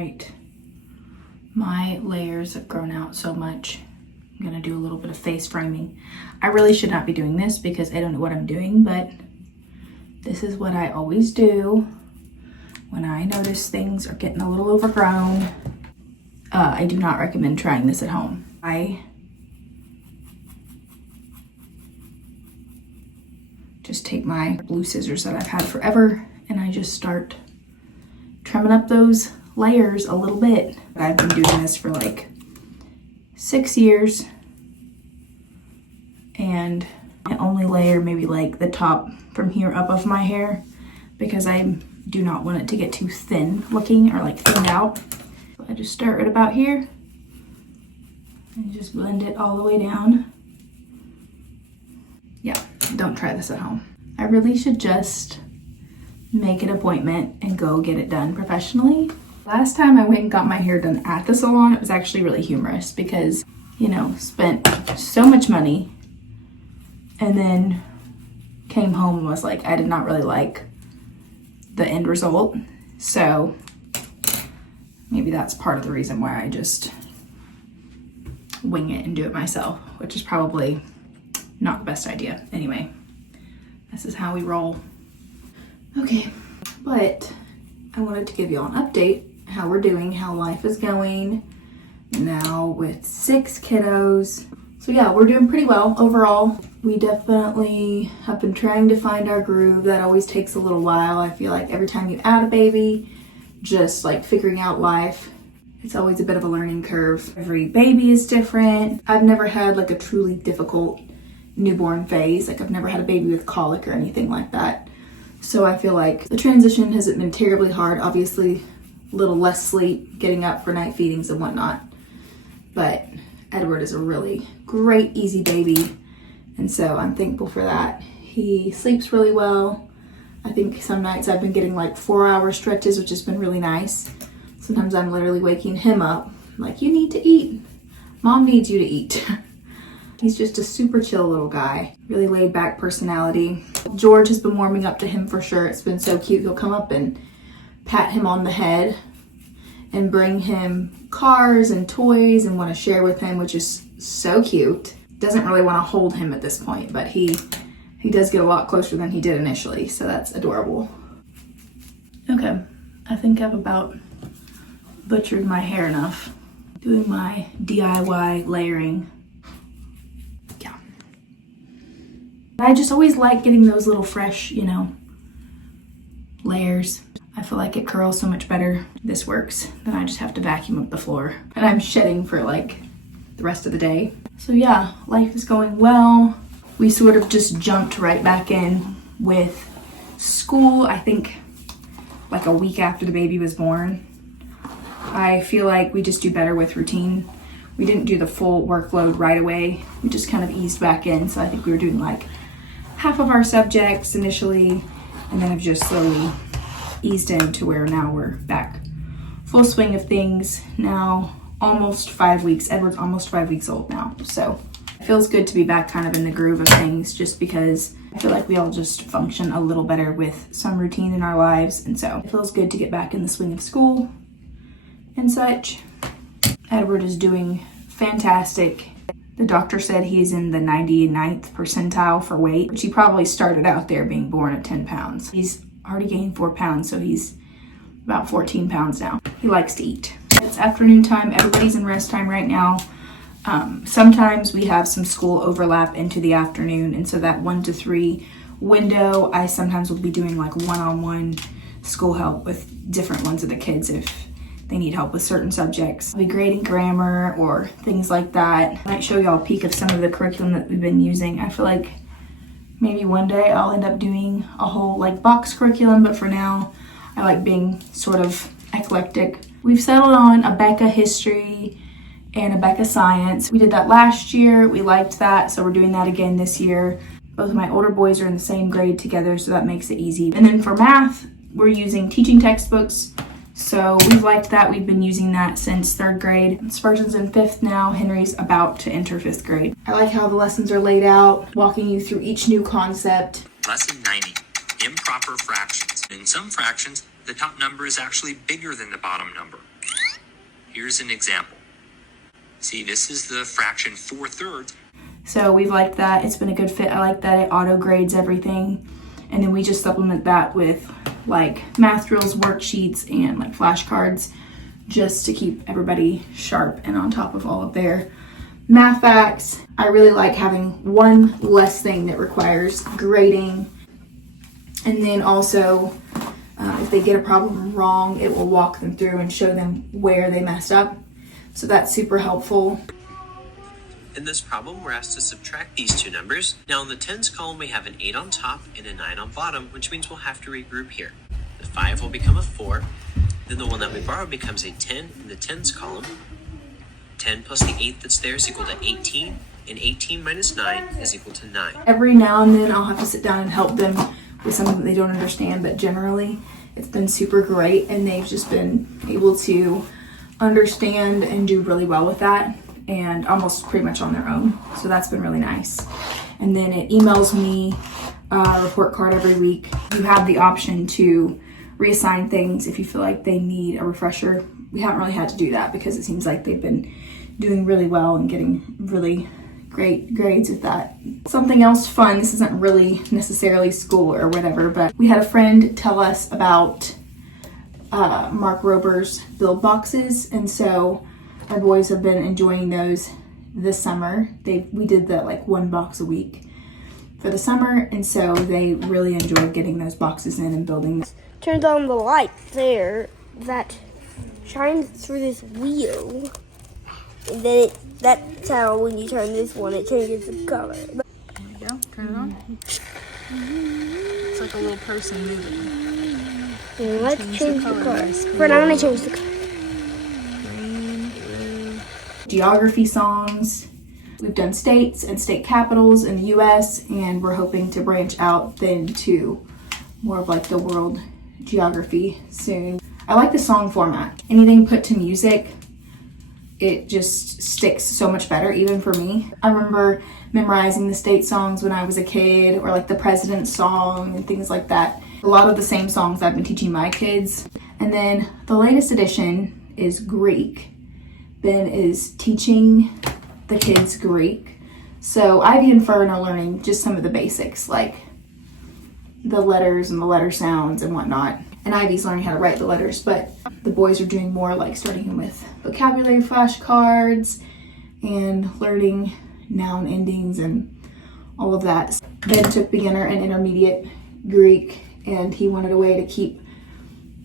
right. My layers have grown out so much. I'm gonna do a little bit of face framing. I really should not be doing this because I don't know what I'm doing, but this is what I always do when I notice things are getting a little overgrown. I do not recommend trying this at home. I just take my blue scissors that I've had forever and I just start trimming up those layers a little bit. I've been doing this for like 6 years and I only layer maybe like the top from here up of my hair because I do not want it to get too thin looking or like thinned out. So I just start right about here and just blend it all the way down. Yeah, don't try this at home. I really should just make an appointment and go get it done professionally. Last time I went and got my hair done at the salon, it was actually really humorous because, you know, spent so much money and then came home and was like, I did not really like the end result. So maybe that's part of the reason why I just wing it and do it myself, which is probably not the best idea. Anyway, this is how we roll. Okay, but I wanted to give you all an update, how we're doing, how life is going now with 6 kiddos. So yeah, we're doing pretty well overall. We definitely have been trying to find our groove. That always takes a little while. I feel like every time you add a baby, just like figuring out life, it's always a bit of a learning curve. Every baby is different. I've never had like a truly difficult newborn phase. Like I've never had a baby with colic or anything like that. So I feel like the transition hasn't been terribly hard. Obviously, a little less sleep, getting up for night feedings and whatnot. But Edward is a really great, easy baby. And so I'm thankful for that. He sleeps really well. I think some nights I've been getting like 4-hour stretches, which has been really nice. Sometimes I'm literally waking him up, like, you need to eat. Mom needs you to eat. He's just a super chill little guy, really laid back personality. George has been warming up to him for sure. It's been so cute. He'll come up and pat him on the head and bring him cars and toys and want to share with him, which is so cute. Doesn't really want to hold him at this point, but he does get a lot closer than he did initially, so that's adorable. Okay, I think I've about butchered my hair enough. Doing my DIY layering. Yeah. I just always like getting those little fresh, you know, layers. I feel like it curls so much better. This works. Then I just have to vacuum up the floor. And I'm shedding for like the rest of the day. So yeah, life is going well. We sort of just jumped right back in with school, I think like a week after the baby was born. I feel like we just do better with routine. We didn't do the full workload right away. We just kind of eased back in. So I think we were doing like half of our subjects initially, and then have just slowly eased into where now we're back full swing of things. Now almost 5 weeks. Edward's almost 5 weeks old now. So it feels good to be back kind of in the groove of things, just because I feel like we all just function a little better with some routine in our lives. And so it feels good to get back in the swing of school and such. Edward is doing fantastic. The doctor said he's in the 99th percentile for weight, which he probably started out there being born at 10 pounds. He's already gained 4 pounds, so he's about 14 pounds now. He likes to eat. It's afternoon time. Everybody's in rest time right now. Sometimes we have some school overlap into the afternoon, and so that 1 to 3 window, I sometimes will be doing like one-on-one school help with different ones of the kids if they need help with certain subjects. I'll be grading grammar or things like that. I might show y'all a peek of some of the curriculum that we've been using. I feel like maybe one day I'll end up doing a whole like box curriculum, but for now I like being sort of eclectic. We've settled on Abeka History and Abeka Science. We did that last year. We liked that, so we're doing that again this year. Both of my older boys are in the same grade together, so that makes it easy. And then for math, we're using teaching textbooks. So we've liked that. We've been using that since 3rd grade. Spurgeon's in 5th now. Henry's about to enter 5th grade. I like how the lessons are laid out, walking you through each new concept. Lesson 90, improper fractions. In some fractions, the top number is actually bigger than the bottom number. Here's an example. See, this is the fraction 4/3. So we've liked that. It's been a good fit. I like that it auto grades everything. And then we just supplement that with like math drills, worksheets, and like flashcards just to keep everybody sharp and on top of all of their math facts. I really like having one less thing that requires grading. And then also, if they get a problem wrong, it will walk them through and show them where they messed up. So that's super helpful. In this problem, we're asked to subtract these two numbers. Now in the tens column, we have an 8 on top and a 9 on bottom, which means we'll have to regroup here. The 5 will become a 4. Then the one that we borrowed becomes a 10 in the tens column. 10 plus the 8 that's there is equal to 18, and 18 minus 9 is equal to 9. Every now and then I'll have to sit down and help them with something that they don't understand, but generally it's been super great and they've just been able to understand and do really well with that, and almost pretty much on their own. So that's been really nice. And then it emails me a report card every week. You have the option to reassign things if you feel like they need a refresher. We haven't really had to do that because it seems like they've been doing really well and getting really great grades with that. Something else fun, this isn't really necessarily school or whatever, but we had a friend tell us about Mark Rober's build boxes, and so our boys have been enjoying those this summer. We did the like one box a week for the summer, and so they really enjoyed getting those boxes in and building. Turns on the light there that shines through this wheel, and then that's how when you turn this one, it changes the color. There we go. Turn it on. It's like a little person moving. Let's change the color. Nice. But I'm gonna change the color. Green, blue. Geography songs. We've done states and state capitals in the US, and we're hoping to branch out then to more of like the world geography soon. I like the song format. Anything put to music, it just sticks so much better, even for me. I remember memorizing the state songs when I was a kid, or like the president's song and things like that. A lot of the same songs I've been teaching my kids. And then the latest addition is Greek. Ben is teaching the kids Greek. So Ivy and Fern are learning just some of the basics, like the letters and the letter sounds and whatnot. And Ivy's learning how to write the letters, but the boys are doing more like starting him with vocabulary flashcards and learning noun endings and all of that. Ben took beginner and intermediate Greek, and he wanted a way to keep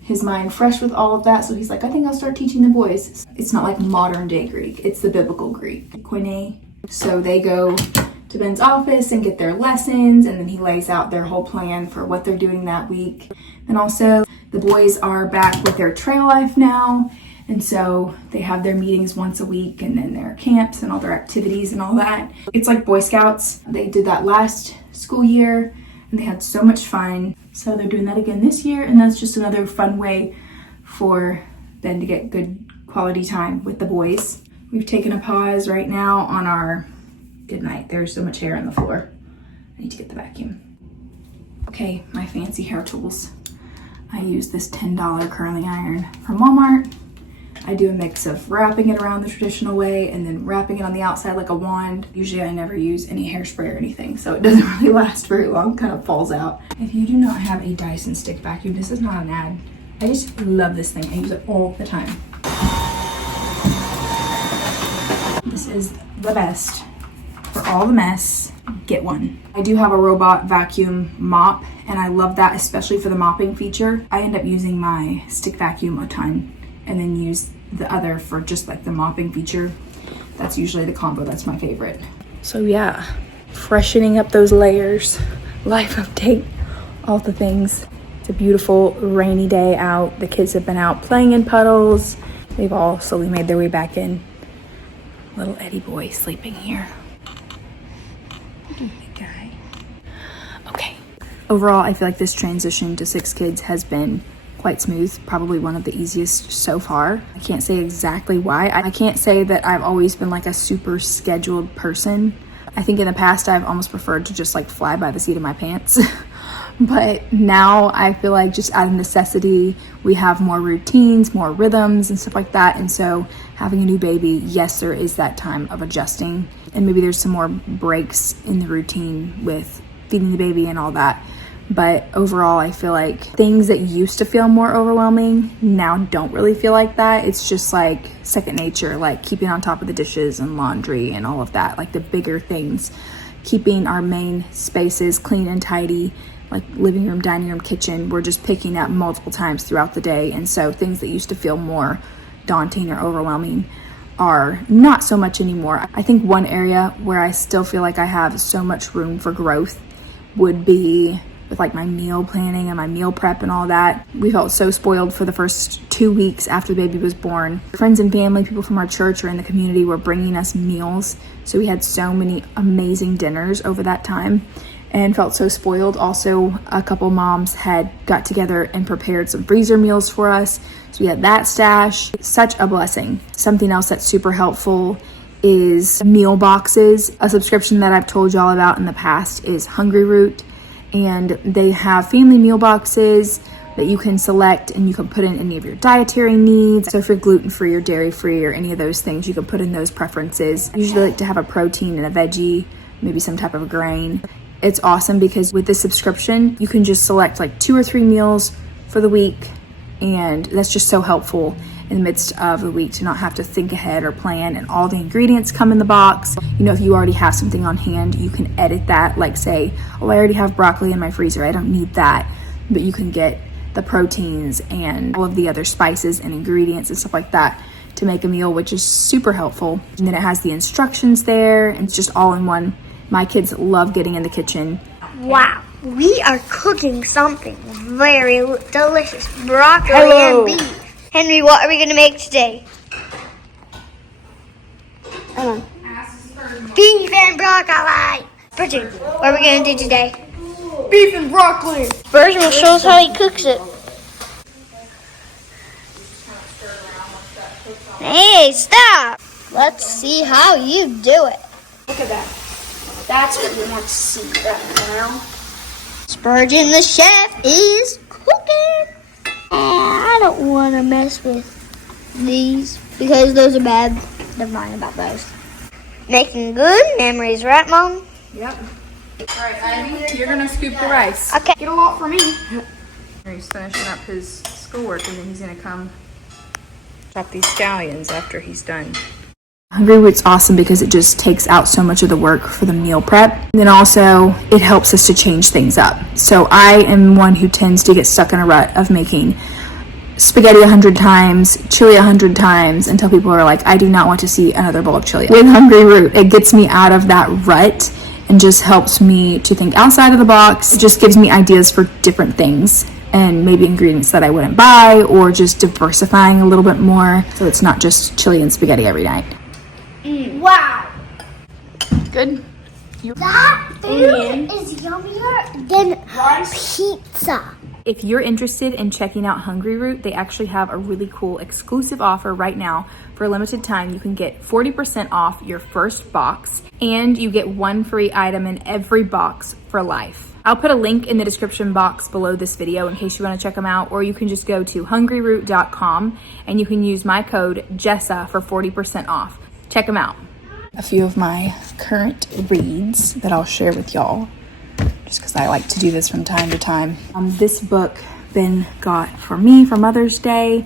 his mind fresh with all of that. So he's like, I think I'll start teaching the boys. It's not like modern day Greek, it's the biblical Greek, Koine. So they go to Ben's office and get their lessons, and then he lays out their whole plan for what they're doing that week. And also the boys are back with their trail life now, and so they have their meetings once a week, and then their camps and all their activities and all that. It's like Boy Scouts. They did that last school year and they had so much fun. So they're doing that again this year, and that's just another fun way for Ben to get good quality time with the boys. We've taken a pause right now on our good night. There's so much hair on the floor. I need to get the vacuum. Okay, my fancy hair tools. I use this $10 curling iron from Walmart. I do a mix of wrapping it around the traditional way and then wrapping it on the outside like a wand. Usually I never use any hairspray or anything, so it doesn't really last very long, kind of falls out. If you do not have a Dyson Stick Vacuum, this is not an ad. I just love this thing. I use it all the time. This is the best. For all the mess, get one. I do have a robot vacuum mop, and I love that, especially for the mopping feature. I end up using my stick vacuum a ton and then use the other for just like the mopping feature. That's usually the combo. That's my favorite. So yeah, freshening up those layers, life update, all the things. It's a beautiful rainy day out. The kids have been out playing in puddles. They've all slowly made their way back in. Little Eddie boy sleeping here. Good guy. Okay. Overall, I feel like this transition to 6 kids has been quite smooth, probably one of the easiest so far. I can't say exactly why. I can't say that I've always been like a super scheduled person. I think in the past I've almost preferred to just like fly by the seat of my pants. But now I feel like just out of necessity we have more routines, more rhythms and stuff like that. And so having a new baby, yes, there is that time of adjusting, and maybe there's some more breaks in the routine with feeding the baby and all that. But overall, I feel like things that used to feel more overwhelming now don't really feel like that. It's just like second nature, like keeping on top of the dishes and laundry and all of that, like the bigger things, keeping our main spaces clean and tidy, like living room, dining room, kitchen. We're just picking up multiple times throughout the day. And so things that used to feel more daunting or overwhelming are not so much anymore. I think one area where I still feel like I have so much room for growth would be with like my meal planning and my meal prep and all that. We felt so spoiled for the first 2 weeks after the baby was born. Friends and family, people from our church or in the community were bringing us meals. So we had so many amazing dinners over that time and felt so spoiled. Also, a couple moms had got together and prepared some freezer meals for us. So we had that stash. Such a blessing. Something else that's super helpful is meal boxes. A subscription that I've told y'all about in the past is Hungry Root. And they have family meal boxes that you can select and you can put in any of your dietary needs. So if you're gluten-free or dairy-free or any of those things, you can put in those preferences. I usually like to have a protein and a veggie, maybe some type of a grain. It's awesome because with this subscription, you can just select like 2 or 3 meals for the week. And that's just so helpful in the midst of the week to not have to think ahead or plan, and all the ingredients come in the box. You know, if you already have something on hand, you can edit that, like say, oh, I already have broccoli in my freezer, I don't need that. But you can get the proteins and all of the other spices and ingredients and stuff like that to make a meal, which is super helpful. And then it has the instructions there, and it's just all in one. My kids love getting in the kitchen. Wow, we are cooking something very delicious. Broccoli and beef. Henry, what are we going to make today? Beef and broccoli. Spurgeon, what are we going to do today? Beef and broccoli. Spurgeon will show us how he cooks it. Hey, stop. Let's see how you do it. Look at that. That's what you want to see right now. Spurgeon the chef is cooking. I don't want to mess with these because those are bad. Never mind about those. Making good memories, right, Mom? Yep. All right, Ivy, you're gonna scoop the rice. Okay. Get a lot for me. He's finishing up his schoolwork, and then he's gonna come chop these scallions after he's done. Hungry Root's awesome because it just takes out so much of the work for the meal prep. And then also it helps us to change things up. So I am one who tends to get stuck in a rut of making spaghetti 100 times, chili 100 times until people are like, I do not want to see another bowl of chili. With Hungry Root, it gets me out of that rut and just helps me to think outside of the box. It just gives me ideas for different things and maybe ingredients that I wouldn't buy, or just diversifying a little bit more so it's not just chili and spaghetti every night. Wow. Good. That food is yummier than pizza. If you're interested in checking out Hungry Root, they actually have a really cool exclusive offer right now. For a limited time, you can get 40% off your first box, and you get 1 free item in every box for life. I'll put a link in the description box below this video in case you want to check them out, or you can just go to hungryroot.com and you can use my code Jessa for 40% off. Check them out. A few of my current reads that I'll share with y'all, just because I like to do this from time to time. This book Ben got for me for Mother's Day,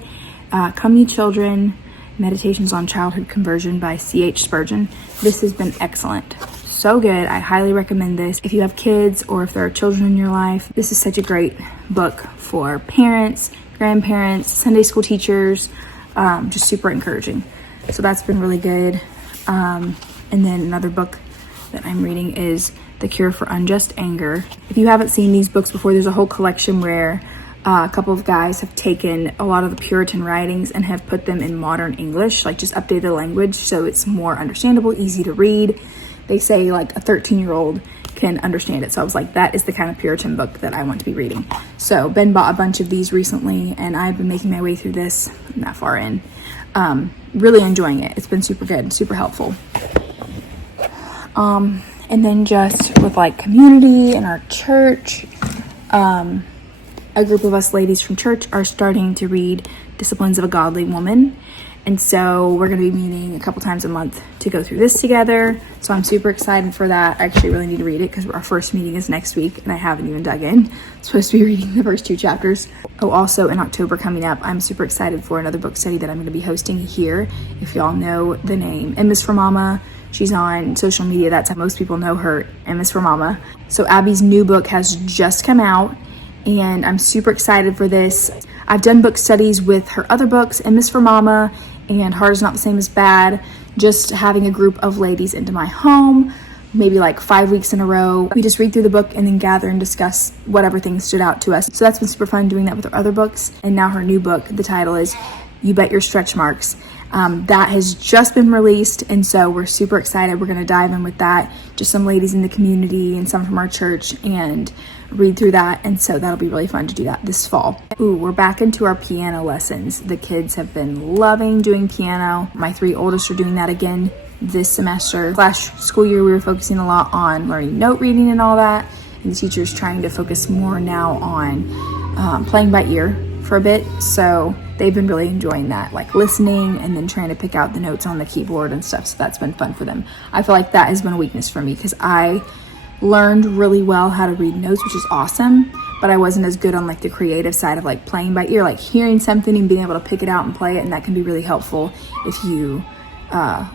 Come Ye Children, Meditations on Childhood Conversion by C.H. Spurgeon. This has been excellent. So good. I highly recommend this. If you have kids or if there are children in your life, this is such a great book for parents, grandparents, Sunday school teachers, just super encouraging. So that's been really good. And then another book that I'm reading is The Cure for Unjust Anger. If you haven't seen these books before, there's a whole collection where a couple of guys have taken a lot of the Puritan writings and have put them in modern English, like just updated the language so it's more understandable, easy to read. They say like a 13-year-old can understand it. So I was like, that is the kind of Puritan book that I want to be reading. So Ben bought a bunch of these recently, and I've been making my way through this. I'm not far in. Really enjoying it. It's been super good, super helpful. And then just with like community and our church, I a group of us ladies from church are starting to read Disciplines of a Godly Woman. And so we're going to be meeting a couple times a month to go through this together. So I'm super excited for that. I actually really need to read it because our first meeting is next week and I haven't even dug in. I'm supposed to be reading the first 2 chapters. Oh, also in October coming up, I'm super excited for another book study that I'm going to be hosting here. If y'all know the name, M is for Mama. She's on social media. That's how most people know her, M is for Mama. So Abby's new book has just come out and I'm super excited for this. I've done book studies with her other books, M is for Mama and Hard is Not the Same as Bad. Just having a group of ladies into my home, maybe like 5 weeks in a row. We just read through the book and then gather and discuss whatever things stood out to us. So that's been super fun doing that with her other books. And now her new book, the title is You Bet Your Stretch Marks. That has just been released, and so we're super excited. We're going to dive in with that, just some ladies in the community and some from our church, and read through that. And so that'll be really fun to do that this fall. Ooh, we're back into our piano lessons. The kids have been loving doing piano. My 3 oldest are doing that again this semester. Last school year we were focusing a lot on learning note reading and all that, and the teacher's trying to focus more now on playing by ear for a bit. So they've been really enjoying that, like listening and then trying to pick out the notes on the keyboard and stuff. So that's been fun for them. I feel like that has been a weakness for me because I learned really well how to read notes, which is awesome, but I wasn't as good on like the creative side of like playing by ear, like hearing something and being able to pick it out and play it. And that can be really helpful if you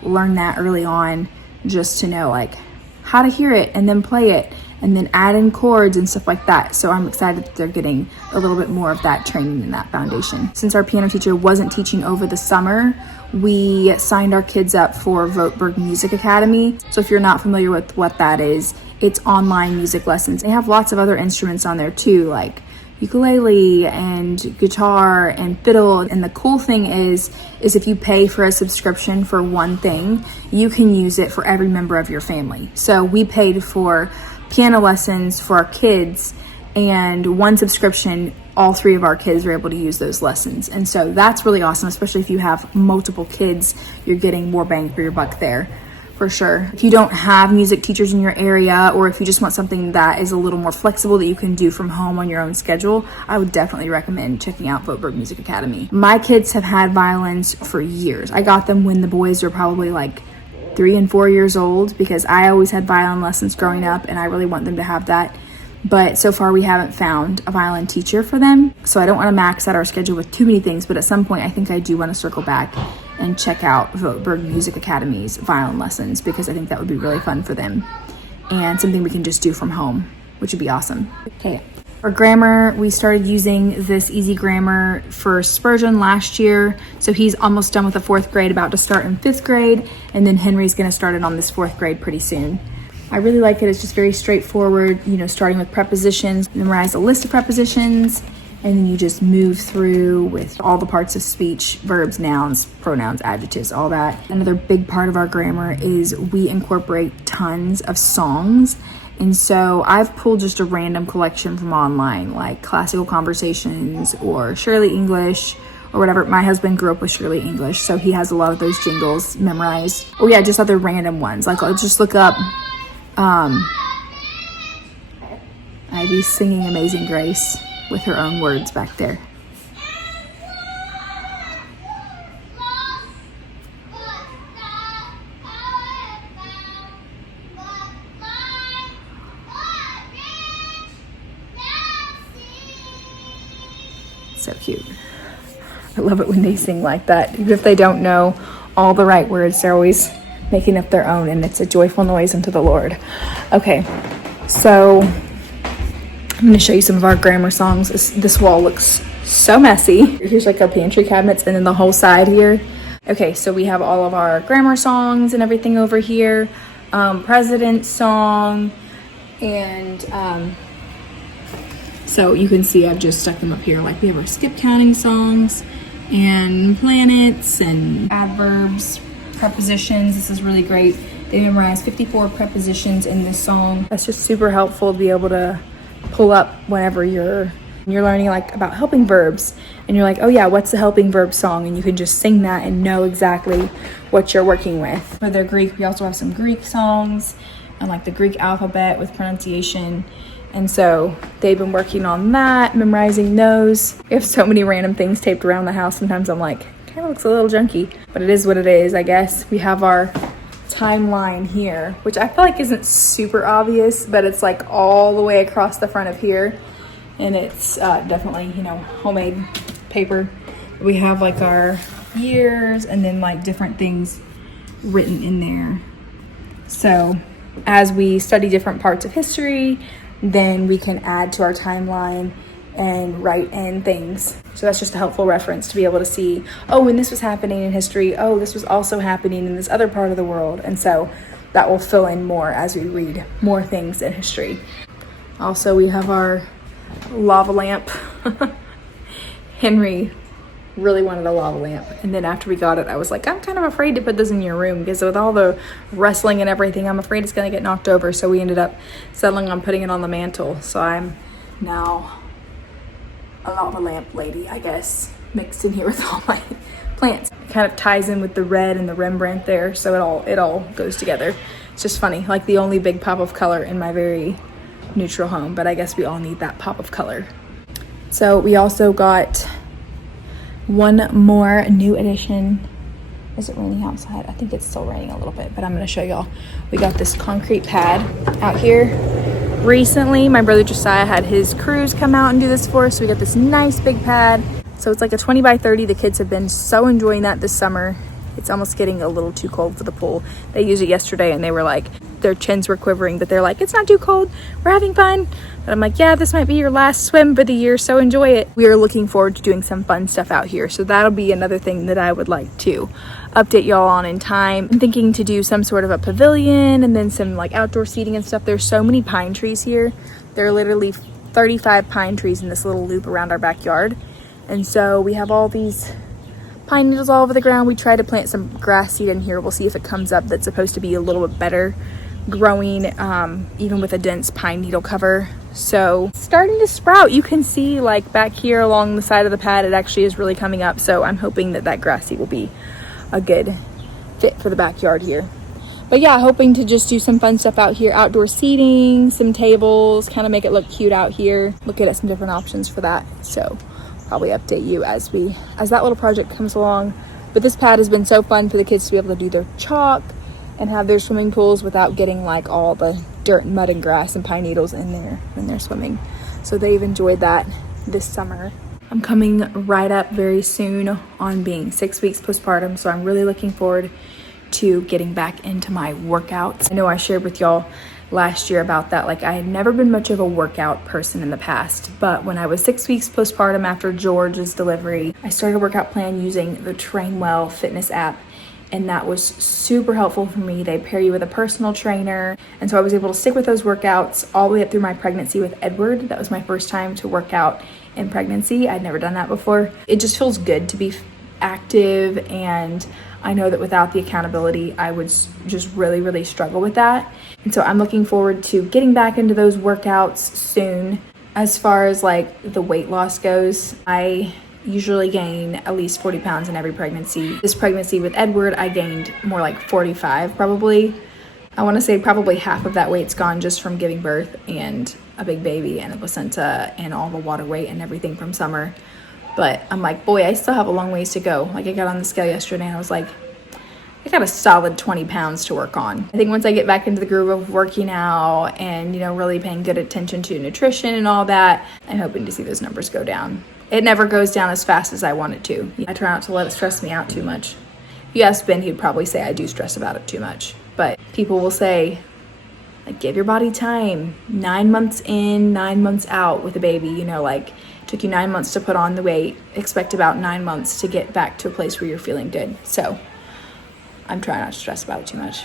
learn that early on, just to know like how to hear it and then play it and then add in chords and stuff like that. So I'm excited that they're getting a little bit more of that training and that foundation. Since our piano teacher wasn't teaching over the summer, we signed our kids up for Voteberg Music Academy. So if you're not familiar with what that is, it's online music lessons. They have lots of other instruments on there too, like ukulele and guitar and fiddle. And the cool thing is if you pay for a subscription for one thing, you can use it for every member of your family. So we paid for piano lessons for our kids, and one subscription, all 3 of our kids were able to use those lessons. And so that's really awesome, especially if you have multiple kids, you're getting more bang for your buck there for sure. If you don't have music teachers in your area, or if you just want something that is a little more flexible that you can do from home on your own schedule, I would definitely recommend checking out Voteberg Music Academy. My kids have had violins for years. I got them when the boys were probably like 3 and 4 years old, because I always had violin lessons growing up and I really want them to have that. But so far we haven't found a violin teacher for them. So I don't want to max out our schedule with too many things, but at some point I think I do want to circle back and check out Voteberg Music Academy's violin lessons, because I think that would be really fun for them and something we can just do from home, which would be awesome. Okay. For grammar, we started using this Easy Grammar for Spurgeon last year. So he's almost done with the 4th grade, about to start in 5th grade. And then Henry's going to start it on this 4th grade pretty soon. I really like it. It's just very straightforward, you know, starting with prepositions, memorize a list of prepositions, and then you just move through with all the parts of speech, verbs, nouns, pronouns, adjectives, all that. Another big part of our grammar is we incorporate tons of songs. And so I've pulled just a random collection from online, like Classical Conversations or Shirley English or whatever. My husband grew up with Shirley English, so he has a lot of those jingles memorized. Oh yeah, just other random ones. Like I'll just look up Ivy's singing Amazing Grace with her own words back there. So cute. I love it when they sing like that. Even if they don't know all the right words, they're always making up their own, and it's a joyful noise unto the Lord. Okay, so I'm going to show you some of our grammar songs. This wall looks so messy. Here's like our pantry cabinets and then the whole side here. Okay, so we have all of our grammar songs and everything over here. President's song, and so you can see I've just stuck them up here. Like we have our skip counting songs and planets and adverbs, prepositions. This is really great. They memorize 54 prepositions in this song. That's just super helpful to be able to pull up whenever you're learning like about helping verbs, and you're like, oh yeah, what's the helping verb song? And you can just sing that and know exactly what you're working with. For their Greek, we also have some Greek songs and like the Greek alphabet with pronunciation. And so they've been working on that, memorizing those. We have so many random things taped around the house. Sometimes I'm like, kind of looks a little junky, but it is what it is, I guess. We have our timeline here, which I feel like isn't super obvious, but it's like all the way across the front of here. And it's definitely, you know, homemade paper. We have like our years and then like different things written in there. So as we study different parts of history, then we can add to our timeline and write in things. So that's just a helpful reference to be able to see, oh, when this was happening in history, oh, this was also happening in this other part of the world. And so that will fill in more as we read more things in history. Also, we have our lava lamp. Henry really wanted a lava lamp, and then after we got it, I was like, I'm kind of afraid to put this in your room because with all the wrestling and everything, I'm afraid it's gonna get knocked over. So we ended up settling on putting it on the mantle. So I'm now a lava lamp lady, I guess, mixed in here with all my plants. It kind of ties in with the red and the Rembrandt there, so it all goes together. It's just funny, like the only big pop of color in my very neutral home, but I guess we all need that pop of color. So we also got one more new addition. Is it raining outside? I think it's still raining a little bit, but I'm gonna show y'all. We got this concrete pad out here. Recently, my brother Josiah had his crews come out and do this for us. So we got this nice big pad. So it's like a 20 by 30. The kids have been so enjoying that this summer. It's almost getting a little too cold for the pool. They used it yesterday and they were like, their chins were quivering, but they're like, it's not too cold, we're having fun. But I'm like, yeah, this might be your last swim for the year, so enjoy it. We are looking forward to doing some fun stuff out here, so that'll be another thing that I would like to update y'all on in time. I'm thinking to do some sort of a pavilion and then some like outdoor seating and stuff. There's so many pine trees here. There are literally 35 pine trees in this little loop around our backyard, and so we have all these pine needles all over the ground. We tried to plant some grass seed in here. We'll see if it comes up. That's supposed to be a little bit better growing, even with a dense pine needle cover. So starting to sprout. You can see like back here along the side of the pad, it actually is really coming up. So I'm hoping that that grass seed will be a good fit for the backyard here. But yeah, hoping to just do some fun stuff out here. Outdoor seating, some tables, kind of make it look cute out here. Looking at some different options for that. So probably update you as that little project comes along. But this pad has been so fun for the kids to be able to do their chalk and have their swimming pools without getting like all the dirt and mud and grass and pine needles in there when they're swimming. So they've enjoyed that this summer. I'm coming right up very soon on being 6 weeks postpartum, so I'm really looking forward to getting back into my workouts. I know I shared with y'all last year about that. Like, I had never been much of a workout person in the past, but when I was 6 weeks postpartum after George's delivery, I started a workout plan using the Trainwell fitness app, and that was super helpful for me. They pair you with a personal trainer, and so I was able to stick with those workouts all the way up through my pregnancy with Edward. That was my first time to work out in pregnancy. I'd never done that before. It just feels good to be active, and I know that without the accountability, I would just really struggle with that. And so I'm looking forward to getting back into those workouts soon. As far as like the weight loss goes, I usually gain at least 40 pounds in every pregnancy. This pregnancy with Edward, I gained more like 45 probably. I want to say probably half of that weight's gone just from giving birth and a big baby and a placenta and all the water weight and everything from summer. But I'm like, boy, I still have a long ways to go. Like, I got on the scale yesterday and I was like, I got a solid 20 pounds to work on. I think once I get back into the groove of working out and, you know, really paying good attention to nutrition and all that, I'm hoping to see those numbers go down. It never goes down as fast as I want it to. I try not to let it stress me out too much. If you ask Ben, he'd probably say I do stress about it too much. But people will say, like, give your body time. 9 months in, 9 months out with a baby, you know, like, it took you 9 months to put on the weight. Expect about 9 months to get back to a place where you're feeling good. So I'm trying not to stress about it too much.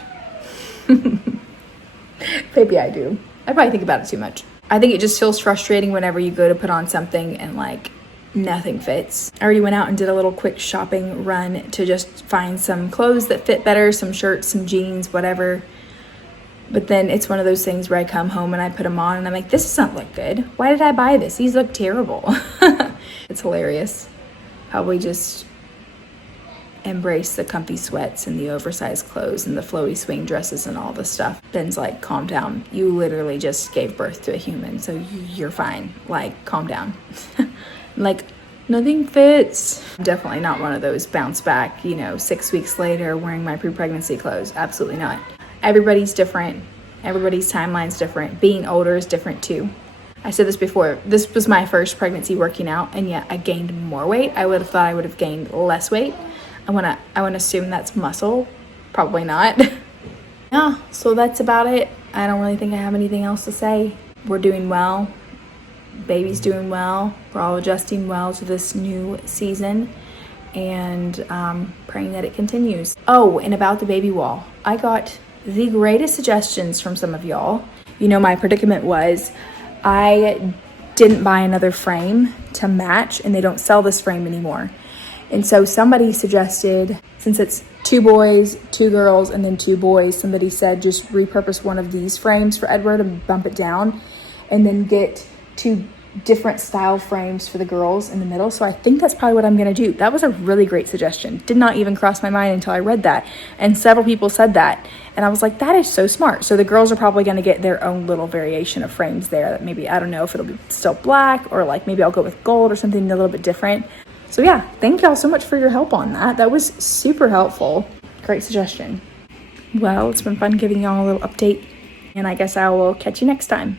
Maybe I do. I probably think about it too much. I think it just feels frustrating whenever you go to put on something and like nothing fits. I already went out and did a little quick shopping run to just find some clothes that fit better, some shirts, some jeans, whatever. But then it's one of those things where I come home and I put them on and I'm like, this doesn't look good. Why did I buy this? These look terrible. It's hilarious. Probably just embrace the comfy sweats and the oversized clothes and the flowy swing dresses and all this stuff. Ben's like, calm down. You literally just gave birth to a human, so you're fine. Like, calm down. Like, nothing fits. I'm definitely not one of those bounce back, 6 weeks later wearing my pre-pregnancy clothes. Absolutely not. Everybody's different. Everybody's timeline's different. Being older is different too. I said this before. This was my first pregnancy working out, and yet I gained more weight. I would have thought I would have gained less weight. I want to assume that's muscle. Probably not. Yeah, so that's about it. I don't really think I have anything else to say. We're doing well. Baby's doing well. We're all adjusting well to this new season, and praying that it continues. Oh, and about the baby wall. I got the greatest suggestions from some of y'all. My predicament was I didn't buy another frame to match, and they don't sell this frame anymore. And so somebody suggested, since it's 2 boys, 2 girls, and then 2 boys, somebody said just repurpose one of these frames for Edward and bump it down, and then get 2 different style frames for the girls in the middle. So I think that's probably what I'm going to do. That was a really great suggestion. Did not even cross my mind until I read that. And several people said that. And I was like, that is so smart. So the girls are probably going to get their own little variation of frames there that maybe, I don't know if it'll be still black, or like maybe I'll go with gold or something a little bit different. So yeah, thank y'all so much for your help on that. That was super helpful. Great suggestion. Well, it's been fun giving y'all a little update, and I guess I will catch you next time.